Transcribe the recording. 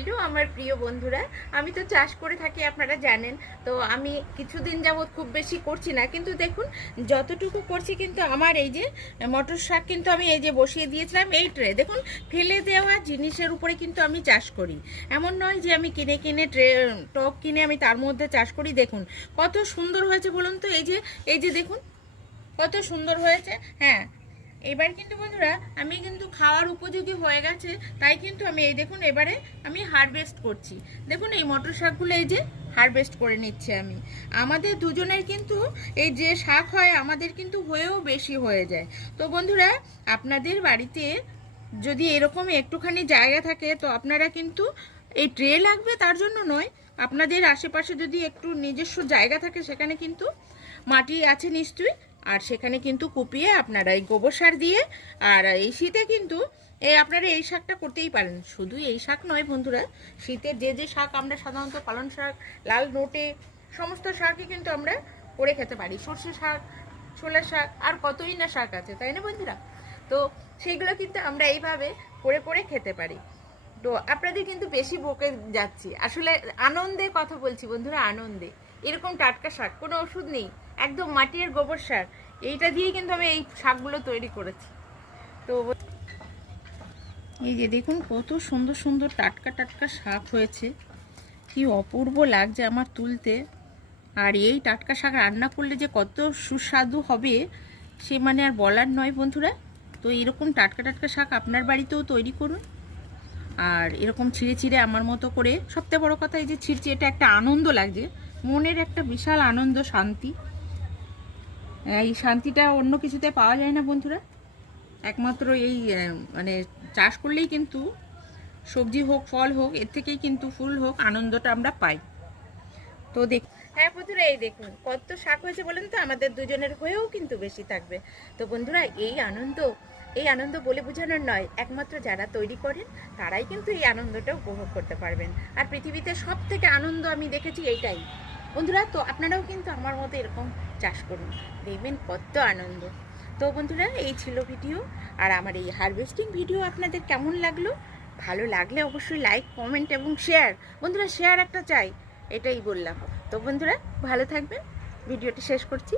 Hello আমার প্রিয় বন্ধুরা। আমি তো চাষ করে থাকি, আপনারা জানেন। তো আমি কিছুদিন যাবৎ খুব বেশি করছি না। কিন্তু দেখুন, যতটুকু করছি কিন্তু আমার এই যে মটর শাক কিন্তু আমি এই যে বসিয়ে দিয়েছিলাম এই ট্রে, দেখুন, ফেলে দেওয়া জিনিসের উপরে কিন্তু আমি চাষ করি। এমন নয় যে আমি কিনে কিনে ট্রে টপ কিনে আমি তার মধ্যে চাষ করি। দেখুন, কত সুন্দর হয়েছে বলুন তো, এই যে এই যে দেখুন, কত সুন্দর হয়েছে। হ্যাঁ এবার কিন্তু বন্ধুরা, আমি কিন্তু খাওয়ার উপযোগী হয়ে গেছে, তাই কিন্তু আমি এই দেখুন, এবারে আমি হারভেস্ট করছি। দেখুন, এই মটর শাকগুলো এই যে হারভেস্ট করে নিচ্ছে আমি। আমাদের দুজনের কিন্তু এই যে শাক হয়, আমাদের কিন্তু হয়েও বেশি হয়ে যায়। তো বন্ধুরা, আপনাদের বাড়িতে যদি এরকম একটুখানি জায়গা থাকে, তো আপনারা কিন্তু এই ট্রে লাগবে, তার জন্য নয়। আপনাদের আশেপাশে যদি একটু নিজস্ব জায়গা থাকে, সেখানে কিন্তু মাটি আছে নিশ্চয়ই। আর সেখানে কিন্তু কুপিয়ে আপনারা এই গোবর সার দিয়ে, আর এই শীতে কিন্তু এই আপনারা এই শাকটা করতেই পারেন। শুধু এই শাক নয় বন্ধুরা শীতের যে যে শাক আমরা সাধারণত পালন শাক, লাল নোটে সমস্ত শাকই কিন্তু আমরা করে খেতে পারি। সর্ষে শাক, ছোলা শাক, আর কতই না শাক আছে, তাই না বন্ধুরা? তো সেইগুলো কিন্তু আমরা এইভাবে করে করে খেতে পারি। তো আপনাদের কিন্তু বেশি বকে যাচ্ছি। আসলে আনন্দে কথা বলছি বন্ধুরা, আনন্দে। এরকম টাটকা শাক, কোনো ওষুধ নেই। একদম মাটির গোবর সার। এইটা দিয়েই কিন্তু আমি এই শাকগুলো তৈরি করেছি। তো এই যে দেখুন, কত সুন্দর সুন্দর টাটকা টাটকা শাক হয়েছে। কি অপূর্ব লাগছে আমার তুলতে। আর এই টাটকা শাক রান্না করলে যে কত সুস্বাদু হবে, সে মানে আর বলার নয় বন্ধুরা। তো এরকম টাটকা টাটকা শাক আপনার বাড়িতেও তৈরি করুন। আর এরকম ছিঁড়ে ছিঁড়ে আমার মতো করে। সবথেকে বড় কথা এই যে ছিঁড়ছে, এটা একটা আনন্দ লাগছে। মনের একটা বিশাল আনন্দ, শান্তি। এই শান্তিটা অন্য কিছুতে পাওয়া যায় না বন্ধুরা। একমাত্র এই মানে চাষ করলেই কিন্তু সবজি হোক, ফল হোক, এর থেকেই কিন্তু ফুল হোক, আনন্দটা আমরা পাই। তো দেখ হ্যাঁ বন্ধুরা, এই দেখুন, কত শাক হয়েছে বলেন তো, আমাদের দুজনের হয়েও কিন্তু বেশি থাকবে। তো বন্ধুরা, এই আনন্দ এই আনন্দ বলে বোঝানোর নয়, একমাত্র যারা তৈরি করেন, তারাই কিন্তু এই আনন্দটা উপভোগ করতে পারবেন। আর পৃথিবীতে সব থেকে আনন্দ আমি দেখেছি এইটাই বন্ধুরা, তো আপনারাও কিন্তু আমার মতো এরকম চাষ করুন, দেখবেন কত আনন্দ। তো বন্ধুরা, এই ছিল ভিডিও, আর আমার এই হারভেস্টিং ভিডিও আপনাদের কেমন লাগল? ভালো লাগলে অবশ্যই লাইক, কমেন্ট এবং শেয়ার। বন্ধুরা, শেয়ার একটা চাই, এটাই বললাম। তো বন্ধুরা, ভালো থাকবেন। ভিডিওটি শেষ করছি।